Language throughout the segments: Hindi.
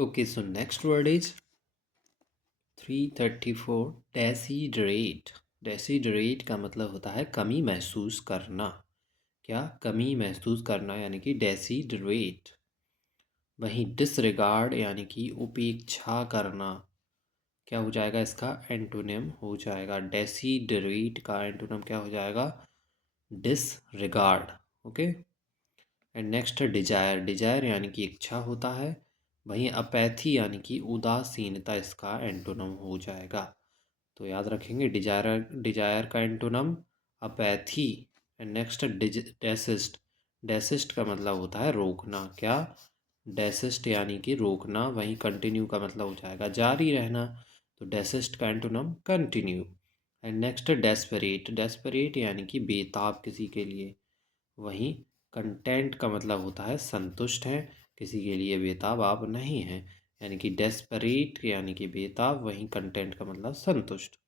Okay, so next word is 334 डेसीडरेट। डेसीडरेट का मतलब होता है कमी महसूस करना। क्या? कमी महसूस करना यानी कि डेसीडरेट। वहीं डिसरिगार्ड यानी कि उपेक्षा करना। क्या हो जाएगा? इसका एंटोनिम हो जाएगा डेसीडरेट का एंटोनिम क्या हो जाएगा? Disregard. Okay. And next desire. Desire यानी कि इच्छा होता है। वहीं अपैथी यानी कि उदासीनता इसका एंटोनिम हो जाएगा। तो याद रखेंगे डिजायर, डिजायर का antonym apathy. And next desist. Desist का मतलब होता है रोकना। क्या? डेसिस्ट यानी कि रोकना। वहीं कंटिन्यू का मतलब हो जाएगा जारी रहना। तो डेसिस्ट का antonym continue. And next desperate. Desperate यानी कि बेताब किसी के लिए। वहीं कंटेंट का मतलब होता है संतुष्ट हैं, किसी के लिए बेताब आप नहीं हैं। यानी कि डेस्परेट यानी कि बेताब, वहीं कंटेंट का मतलब संतुष्ट।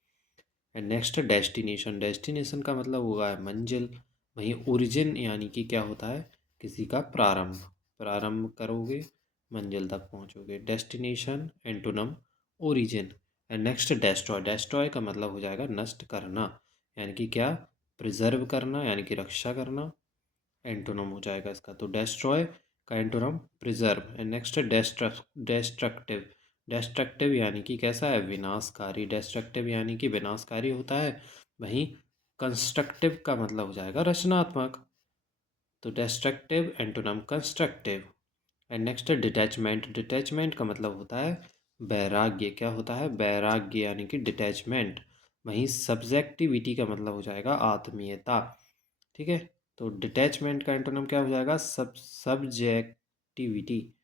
And next destination. डेस्टिनेशन का मतलब हुआ है मंजिल। वहीं ओरिजिन यानी कि क्या होता है? किसी का प्रारंभ। प्रारंभ करोगे मंजिल तक पहुंचोगे। Destination antonym origin. And next destroy. Destroy का मतलब हो जाएगा नष्ट करना। यानी कि क्या? प्रिजर्व करना यानी कि रक्षा करना एंटोनम हो जाएगा इसका। तो डेस्ट्रॉय का antonym preserve. And next destructive. Destructive यानी कि कैसा है? विनाशकारी। डेस्ट्रक्टिव यानी कि विनाशकारी होता है। वहीं कंस्ट्रक्टिव का मतलब हो जाएगा रचनात्मक। तो destructive antonym constructive. And next detachment. Detachment का मतलब होता है वैराग्य। क्या होता है? वैराग्य यानी कि डिटैचमेंट। वहीं सब्जेक्टिविटी का मतलब हो जाएगा आत्मीयता। ठीक है। तो डिटैचमेंट का एंटोनिम क्या हो जाएगा? सब्जेक्टिविटी।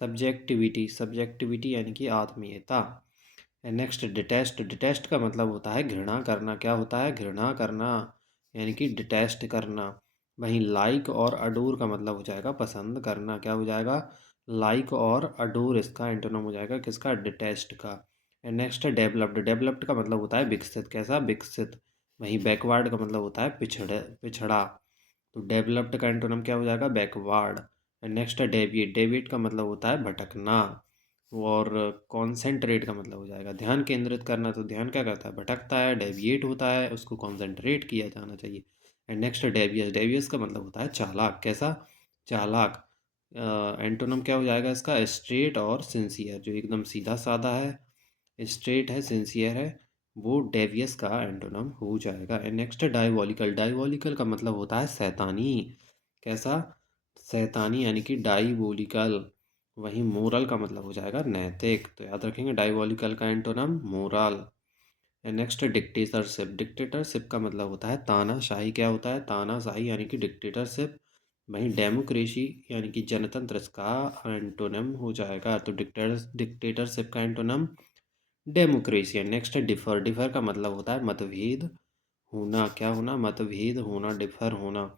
सब्जेक्टिविटी। सब्जेक्टिविटी यानी कि आत्मीयता। And next detest. डिटेस्ट का मतलब होता है घृणा करना। क्या होता है? घृणा करना यानी कि डिटेस्ट करना। वहीं लाइक और अडोर का मतलब हो जाएगा पसंद करना। क्या हो जाएगा? लाइक और अडोर इसका एंटोनिम हो जाएगा किसका? डिटेस्ट का। And next developed. डेवलप्ड का मतलब होता है विकसित। कैसा? विकसित। वहीं बैकवर्ड का मतलब होता है पिछड़ा। तो डेवलप्ड का एंटोनिम क्या हो जाएगा? Backward. And next deviate. Deviate का मतलब होता है भटकना। और कॉन्सेंट्रेट का मतलब हो जाएगा ध्यान केंद्रित करना। तो ध्यान क्या करता है? भटकता है। डेविएट होता है, उसको कॉन्सेंट्रेट किया जाना चाहिए। And next Davies. डेवियस का मतलब होता है चालाक। कैसा? चालाक। एंटोनिम क्या हो जाएगा इसका? स्ट्रेट और सिंसियर। जो एकदम सीधा साधा है, स्ट्रेट है, सिंसियर है, वो डेवियस का एंटोनिम हो जाएगा। And next diabolical. डायबॉलिकल का मतलब होता है शैतानी। कैसा? शैतानी यानी कि डायबोलिकल। वहीं मोरल का मतलब हो जाएगा नैतिक। तो याद रखेंगे डायबॉलिकल का antonym moral. And next dictatorship. Dictatorship का मतलब होता है तानाशाही। क्या होता है? तानाशाही यानी कि डिक्टेटरशिप। वहीं डेमोक्रेसी यानी कि जनतंत्र इसका एंटोनिम हो जाएगा। तो डिक्टेटरशिप का antonym democracy. Next differ. Differ का मतलब होता है मतभेद होना। क्या होना? मतभेद होना, डिफर होना।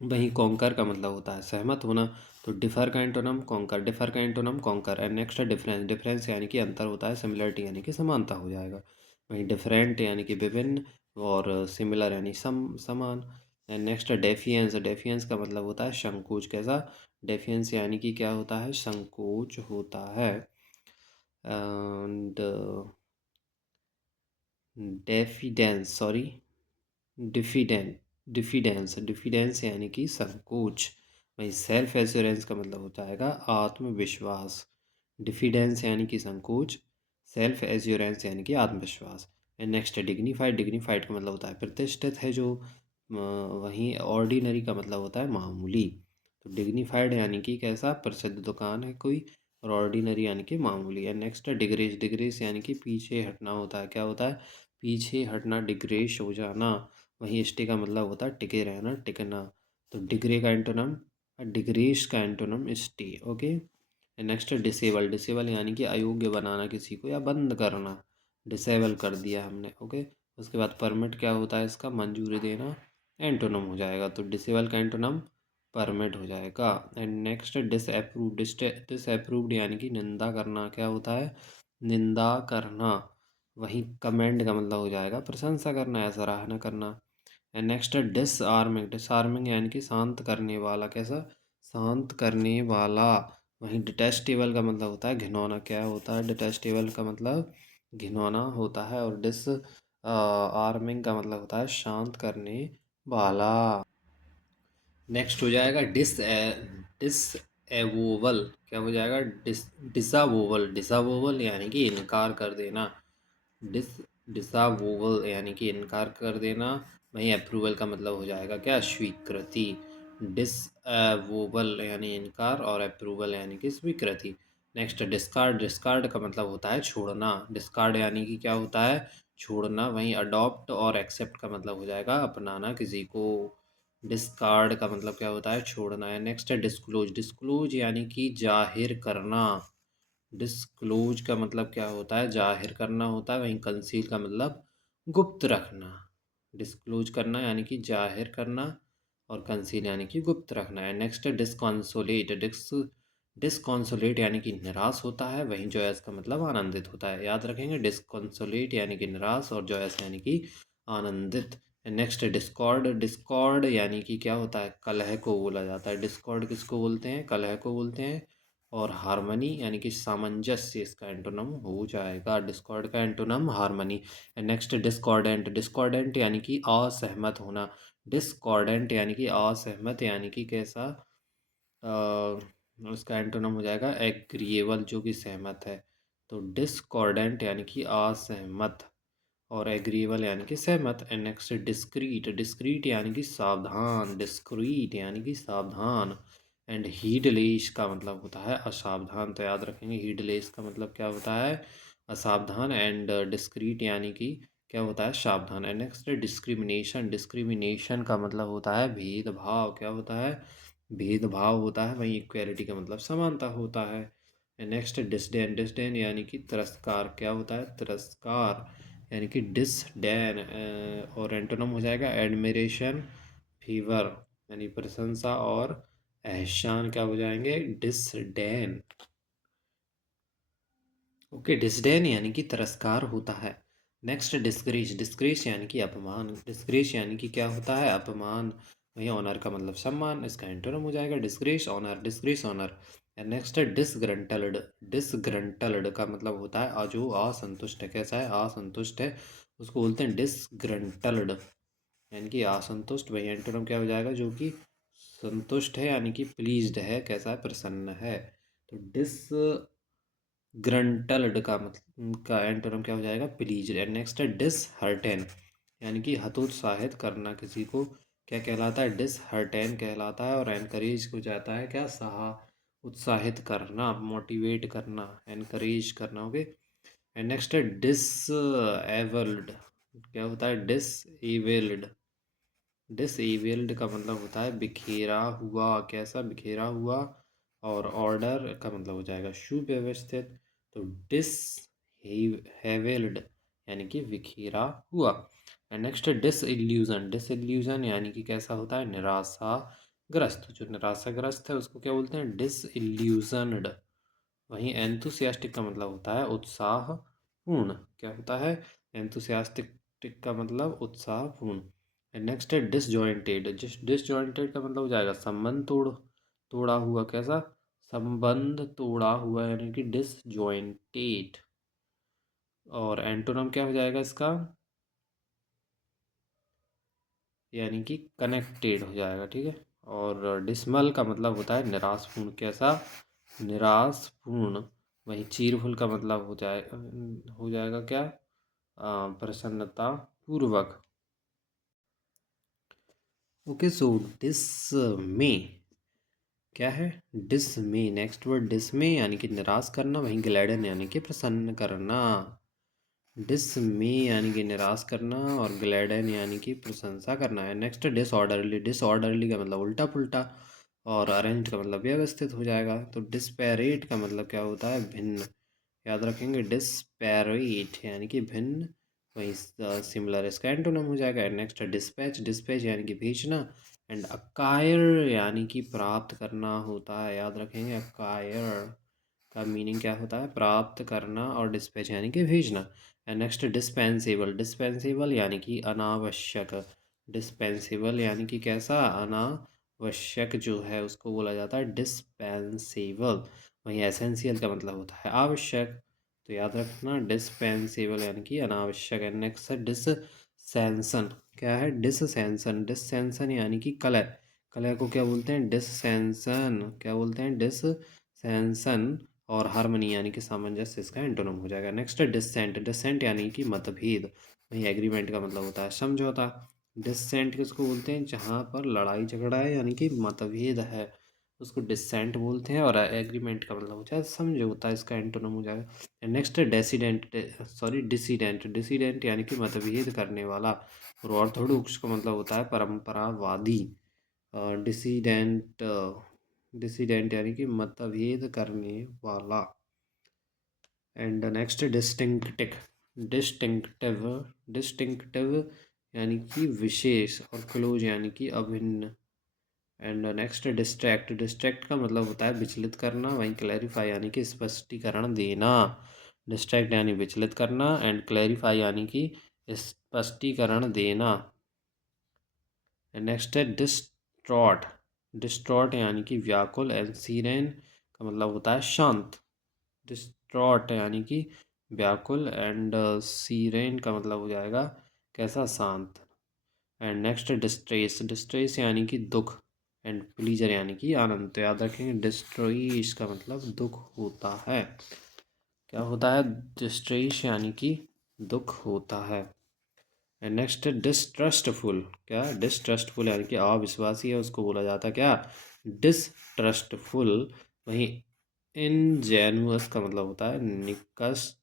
वहीं कॉन्कर का मतलब होता है सहमत होना। तो डिफर का एंटोनम कॉन्कर। डिफर का antonym conquer. And next difference. Difference यानी कि अंतर होता है। सिमिलरिटी यानी कि समानता हो जाएगा। वहीं डिफरेंट यानी कि विभिन्न। और सिमिलर यानी समान। And next defiance. डेफियंस का मतलब होता है संकोच। कैसा? डेफियंस यानी कि क्या होता है? संकोच होता है। And diffidence, sorry, diffident. Diffidence. Diffidence यानी कि संकोच। वहीं सेल्फ एश्योरेंस का मतलब होता है आत्मविश्वास। डिफिडेंस यानी कि संकोच, सेल्फ एश्योरेंस यानी कि आत्मविश्वास। And next dignified. डिग्निफाइड का मतलब होता है प्रतिष्ठित है जो। वहीं ऑर्डिनरी का मतलब होता है मामूली। तो डिग्निफाइड यानी कि कैसा? प्रसिद्ध दुकान है कोई। और ऑर्डिनरी यानी कि मामूली। And next digress. डिग्रेस यानी कि पीछे हटना होता है। क्या होता है? पीछे हटना, डिग्रेस हो जाना। वहीं स्टे का मतलब होता है टिके रहना, टिकना। तो डिग्रे का एंटोनम, डिग्रेस का antonym stay. Okay. Next disable. Disable यानी कि अयोग्य बनाना किसी को या बंद करना। डिसेबल कर दिया हमने। ओके। उसके बाद परमिट क्या होता है इसका? मंजूरी देना एंटोनम हो जाएगा। तो डिसेबल का एंटोनम परमिट हो जाएगा। And next disapproved. डिसअप्रूव्ड यानी कि निंदा करना। क्या होता है? निंदा करना। वहीं कमेंड का मतलब हो जाएगा प्रशंसा करना या सराहना करना। And next disarming. डिसआर्मिंग यानी कि शांत करने वाला। कैसा? शांत करने वाला। वहीं डिटेस्टेबल का मतलब होता है घिनौना। क्या होता है डिटेस्टेबल का मतलब? घिनौना होता है। और डिस आर्मिंग का मतलब होता है शांत करने वाला। नेक्स्ट हो जाएगा डिसएवोवल। क्या हो जाएगा? डिसअवोवल। डिसअवोवल यानी कि इनकार कर देना। डिस डिसअवोवल यानी कि इनकार कर देना। वहीं अप्रूवल का मतलब हो जाएगा क्या? स्वीकृति। डिसअवोवल यानी इनकार और अप्रूवल यानी कि स्वीकृति। Next discard. डिस्कार्ड का मतलब होता है छोड़ना। डिस्कार्ड यानी कि क्या होता है? छोड़ना। वहीं अडॉप्ट और एक्सेप्ट का मतलब हो जाएगा अपनाना किसी को। डिस्कार्ड का मतलब क्या होता है? छोड़ना है। नेक्स्ट है डिस्क्लोज। डिस्क्लोज यानी कि जाहिर करना। डिस्क्लोज का मतलब क्या होता है? जाहिर करना होता है। वहीं कंसील का मतलब गुप्त रखना। डिस्क्लोज करना यानी कि जाहिर करना और कंसील यानी कि गुप्त रखना है। नेक्स्ट है डिस्कॉन्सोलेट। डिस्कॉन्सोलेट यानी कि निराश होता है। वहीं जॉयस का मतलब आनंदित होता है। याद रखेंगे डिस्कॉन्सोलेट यानी कि निराश और जॉयस यानी कि आनंदित। Next Discord. डिस्कॉर्ड यानी कि क्या होता है? कलह को बोला जाता है। डिस्कॉर्ड किसको बोलते हैं? कलह को बोलते हैं। और हारमनी यानी कि सामंजस्य इसका एंटोनम हो जाएगा। डिस्कॉर्ड का antonym harmony. Next discordant. Discordant यानी कि असहमत होना। डिस्कॉर्डेंट यानी कि असहमत यानी कि कैसा? उसका एंटोनम हो जाएगा एग्रीएबल जो कि सहमत है। तो डिस्कॉर्डेंट यानी कि असहमत और एग्रीएबल यानी कि सहमत। And next discrete. डिस्क्रीट यानी कि सावधान। डिस्क्रीट यानी कि सावधान। एंड हीडलेस का मतलब होता है असावधान। तो याद रखेंगे हीडलेस का मतलब क्या होता है? असावधान। एंड डिस्क्रीट यानी कि क्या होता है? सावधान। And next discrimination. डिस्क्रिमिनेशन का मतलब होता है भेदभाव। क्या होता है? भेदभाव होता है। वहीं इक्वेलिटी का मतलब समानता होता है। Next disdain. डिसडेन यानी कि तिरस्कार। क्या होता है? तिरस्कार यानी कि डिसडेन। और एंटोनम हो जाएगा एडमिरेशन फीवर यानी प्रशंसा और एहसान क्या हो जाएंगे? डिसडेन। ओके डिसडेन यानी कि तिरस्कार होता है। Next disgrace. डिस्ग्रेस यानी कि अपमान। डिस्ग्रेस यानी कि क्या होता है? अपमान। वहीं ऑनर का मतलब सम्मान। इसका एंटोनम हो जाएगा disgrace honour. Disgrace honour. And next है डिसग्रंटल्ड। डिसग्रंटल्ड का मतलब होता है जो असंतुष्ट है। कैसा है? असंतुष्ट है उसको बोलते हैं डिसग्रंटल्ड यानी कि असंतुष्ट। वही एंटोनम क्या हो जाएगा? जो कि संतुष्ट है यानी कि प्लीज्ड है। कैसा है? प्रसन्न है। तो डिस ग्रंटल्ड का मतलब का एंटोनम क्या हो जाएगा? प्लीज। एंड नेक्स्ट है डिसहर्टेन यानी कि हतोत्साहित करना किसी को। क्या कहलाता है? डिसहर्टेन कहलाता है। और एनकरेज हो जाता है क्या? उत्साहित करना, मोटिवेट करना, एनकरेज करना। ओके। एंड नेक्स्ट है डिसएबल्ड। क्या होता है? डिसएबल्ड। डिसेबल्ड का मतलब होता है बिखेरा हुआ। कैसा? बिखेरा हुआ। और ऑर्डर का मतलब हो जाएगा सुव्यवस्थित। तो डिसहेवेल्ड यानी कि बिखेरा हुआ। And next disillusion. डिसइल्यूजन यानी कि कैसा होता है? निराशाग्रस्त। जो निराशाग्रस्त है उसको क्या बोलते हैं? डिसइल्यूजनड। वहीं एंथुसियास्टिक का मतलब होता है उत्साहपूर्ण। क्या होता है? एंथुसियास्टिक का मतलब उत्साहपूर्ण। नेक्स्ट है डिसजॉइंटेड। डिसजॉइंटेड का मतलब हो जाएगा संबंध तोड़ा हुआ। कैसा? संबंध तोड़ा हुआ यानी कि डिसजॉइंटेड। और एंटोनम क्या हो जाएगा इसका? यानी कि कनेक्टेड हो जाएगा। ठीक है। और डिसमल का मतलब होता है निराशपूर्ण। कैसा? निराशपूर्ण। वहीं चीरफुल का मतलब हो जाएगा क्या? प्रसन्नता पूर्वक। ओके सो डिसमे क्या है? डिसमे। नेक्स्ट वर्ड डिसमे यानी कि निराश करना। वहीं ग्लैडन यानी कि प्रसन्न करना। डिसमे यानी कि निराश करना और ग्लैडन यानी कि प्रशंसा करना है। Next disorderly. डिसऑर्डरली का मतलब उल्टा पुल्टा। और अरेंज का मतलब व्यवस्थित हो जाएगा। तो डिस्पैरेट का मतलब क्या होता है? भिन्न। याद रखेंगे डिस्पैरेट यानी कि भिन्न। वहीं सिमिलर इसका एंटोनम हो जाएगा। Next dispatch. डिस्पैच यानी कि भेजना। एंड अकायर यानी कि प्राप्त करना होता है। याद रखेंगे अकायर का मीनिंग क्या होता है? प्राप्त करना। और डिस्पैच यानी कि भेजना। And next dispensable. डिस्पेंसेबल यानी कि अनावश्यक। डिस्पेंसेबल यानी कि कैसा? आवश्यक जो है उसको बोला जाता है डिस्पेंसेबल। वहीं एसेंशियल का मतलब होता है आवश्यक। तो याद रखना डिस्पेंसेबल यानी कि अनावश्यक है। नेक्स्ट है डिससेंसन। क्या है डिससेंसन? डिससेंसन यानी कि कलह। कलह को क्या बोलते हैं? डिससेंसन। क्या बोलते हैं? डिससेंसन। और हार्मनी यानी कि सामंजस्य इसका एंटोनिम हो जाएगा। नेक्स्ट है डिसेंट। डिसेंट यानी कि मतभेद। वहीं एग्रीमेंट का मतलब होता है समझौता। डिसेंट किसको बोलते हैं? जहाँ पर लड़ाई झगड़ा है यानी कि मतभेद है उसको डिसेंट बोलते हैं। और एग्रीमेंट का मतलब होता है समझौता, इसका एंटोनिम हो जाएगा। नेक्स्ट है डेसिडेंट। सॉरी डिसीडेंट। डिसीडेंट यानी कि मतभेद करने वाला। और ऑर्थोडॉक्स का मतलब होता है परंपरावादी। डिसीडेंट। डिसीडेंट यानी कि मतभेद करने वाला। And next distinctive. Distinctive. Distinctive यानी कि विशेष। और क्लोज यानी कि अभिन्न। And next distract. डिस्ट्रैक्ट का मतलब होता है विचलित करना। वहीं क्लैरिफाई यानी कि स्पष्टीकरण देना। डिस्ट्रैक्ट यानी विचलित करना एंड क्लैरिफाई यानी कि स्पष्टीकरण देना। नेक्स्ट है डिस्ट्रॉट। डिस्ट्रॉट यानी कि व्याकुल। एंड सीरेन का मतलब होता है शांत। डिस्ट्रॉट यानी कि व्याकुल एंड सीरेन का मतलब हो जाएगा कैसा? शांत। And next distress. डिस्ट्रेस यानी कि दुख। एंड प्लीजर यानी कि आनंद। तो याद रखेंगे डिस्ट्रेस का मतलब दुख होता है। क्या होता है? डिस्ट्रेस यानी कि दुख होता है। And next distrustful. क्या? डिसट्रस्टफुल यानी कि अविश्वासी है उसको बोला जाता है क्या? डिसट्रस्टफुल। वहीं इनजेन्युअस का मतलब होता है निकस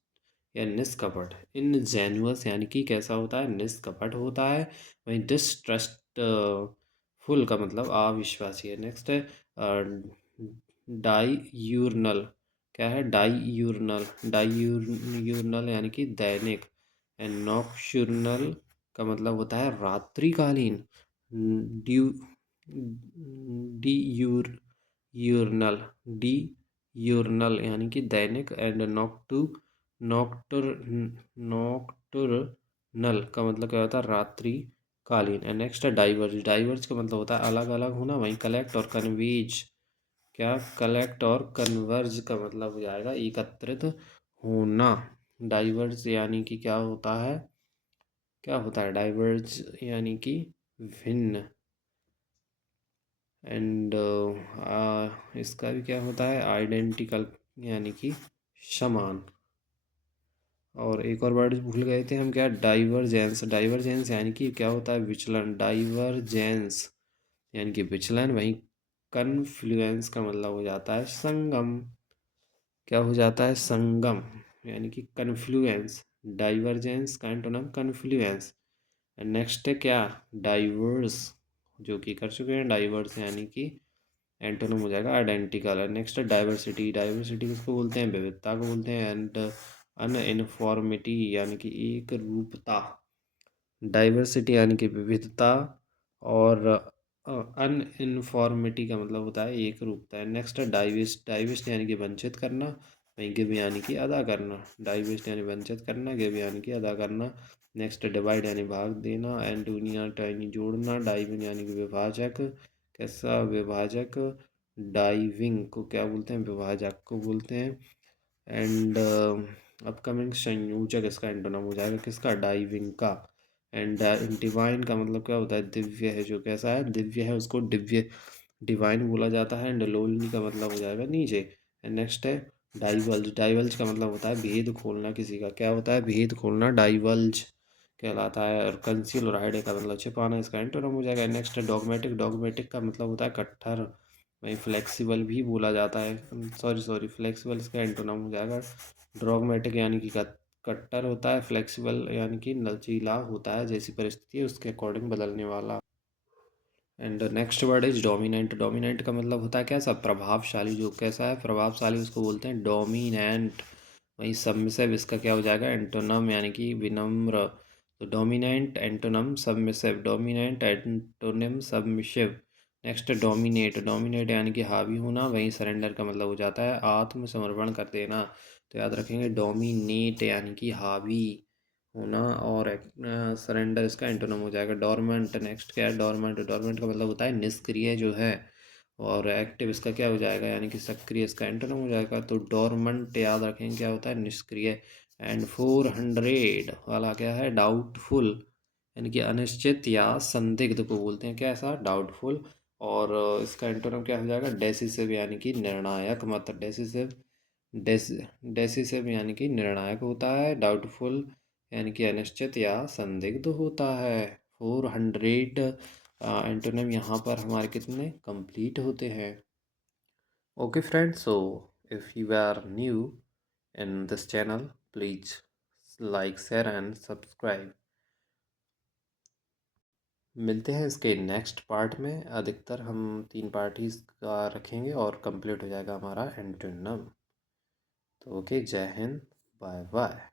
या निष्कपट। इनजेन्युअस यानी कि कैसा होता है? निष्कपट होता है। वहीं डिसट्रस्ट फुल का मतलब अविश्वासी है। नेक्स्ट है डाईयूरनल। क्या है? डाईयूरनल। डाईयूरनल यानी कि दैनिक। एंड नॉक्टर्नल का मतलब होता है रात्रिकालीन। Diurnal. Diurnal यानी कि दैनिक। एंड नॉक्टुर नॉक्टुरनल का मतलब क्या होता है? रात्रिकालीन। एंड नेक्स्ट है डाइवर्ज। डाइवर्ज का मतलब होता है अलग अलग होना। वहीं कलेक्ट और कन्वीज। क्या? कलेक्ट और कन्वर्ज का मतलब हो जाएगा एकत्रित होना। डाइवर्ज यानी कि क्या होता है? क्या होता है डाइवर्ज यानी कि भिन्न। एंड इसका भी क्या होता है? आइडेंटिकल यानी कि समान। और एक और वर्ड भूल गए थे हम, क्या? डाइवर्जेंस। डाइवर्जेंस यानी कि क्या होता है? विचलन। डाइवर्जेंस यानी कि विचलन। वहीं कन्फ्लुएंस का मतलब हो जाता है संगम। क्या हो जाता है? संगम यानी कि कन्फ्लुएंस। डाइवर्जेंस का एंटोनिम कन्फ्लुएंस। नेक्स्ट है क्या? डाइवर्स, जो कि कर चुके हैं। डाइवर्स यानी कि एंटोनिम हो जाएगा आइडेंटिकल। नेक्स्ट है डाइवर्सिटी। डाइवर्सिटी किसको बोलते हैं? विविधता को बोलते हैं। एंड अनइनफॉर्मिटी यानी कि एक रूपता। डाइवर्सिटी यानी कि विविधता। और अनइनफॉर्मिटी का मतलब होता है एक रूपता है। नेक्स्ट है डाइविस्ट। डाइविस्ट यानी कि वंचित करना। वहीं गिव यानी कि अदा करना। डाइविस्ट यानी वंचित करना, गिव यानी कि अदा करना। नेक्स्ट डिवाइड यानी भाग देना। एंड यूनियन यानी जोड़ना। डाइविंग यानी कि विभाजक। कैसा? विभाजक। डाइविंग को क्या बोलते हैं? विभाजक को बोलते हैं। एंड अपकमिंग संयोजक इसका एंटोनिम हो जाएगा किसका? डाइविंग का। एंड डिवाइन का मतलब क्या होता है? दिव्य है। जो कैसा है? दिव्य है उसको दिव्य डिवाइन बोला जाता है। एंड लोनली का मतलब हो जाएगा नीचे। एंड नेक्स्ट है डाइवल्ज। डाइवल्ज का मतलब होता है भेद खोलना किसी का। क्या होता है? भेद खोलना डाइवल्ज कहलाता है। और कंसील और हाइड का मतलब छिपाना, इसका एंटोनिम हो जाएगा। नेक्स्ट है डॉगमेटिक। डॉगमेटिक का मतलब होता है कट्टर। वहीं फ्लेक्सिबल भी बोला जाता है। सॉरी फ्लेक्सिबल इसका एंटोनिम हो जाएगा। डॉगमेटिक यानी कि कट्टर होता है। फ्लेक्सिबल यानी कि लचीला होता है, जैसी परिस्थिति है उसके अकॉर्डिंग बदलने वाला। And next word is dominant. Dominant का मतलब होता है कैसा? प्रभावशाली। जो कैसा है? प्रभावशाली, उसको बोलते हैं डोमिनेंट। वहीं सबमिसिव इसका क्या हो जाएगा? एंटोनम यानी कि विनम्र। तो dominant antonym submissive. Dominant antonym submissive. Next dominate. Dominate यानी कि हावी होना। वहीं सरेंडर का मतलब हो जाता है आत्मसमर्पण कर देना। तो याद रखेंगे डोमिनेट यानी कि हावी होना, और सरेंडर इसका एंटोनिम हो जाएगा। डोरमेंट नेक्स्ट क्या है? डोरमेंट, डोरमेंट का मतलब होता है निष्क्रिय जो है, और एक्टिव इसका क्या हो जाएगा, यानी कि सक्रिय, इसका एंटोनिम हो जाएगा। तो डोरमेंट याद रखेंगे क्या होता है, निष्क्रिय। एंड 400 वाला क्या है, डाउटफुल, यानी कि अनिश्चित या संदिग्ध को बोलते हैं क्या, ऐसा डाउटफुल। और इसका एंटोनिम क्या हो जाएगा, डेसिसिव, यानी कि निर्णायक मत। डेसिसिव, डेस डेसिसिव यानी कि निर्णायक होता है। डाउटफुल यानी कि अनिश्चित या संदिग्ध होता है। 400 एंटोनिम यहाँ पर हमारे कितने कंप्लीट होते हैं। Okay friends, so if you are new in this channel, please like, share and subscribe. मिलते हैं इसके नेक्स्ट पार्ट में। अधिकतर हम 3 पार्ट ही का रखेंगे और कंप्लीट हो जाएगा हमारा एंटोनिम। तो ओके, जय हिंद, बाय बाय।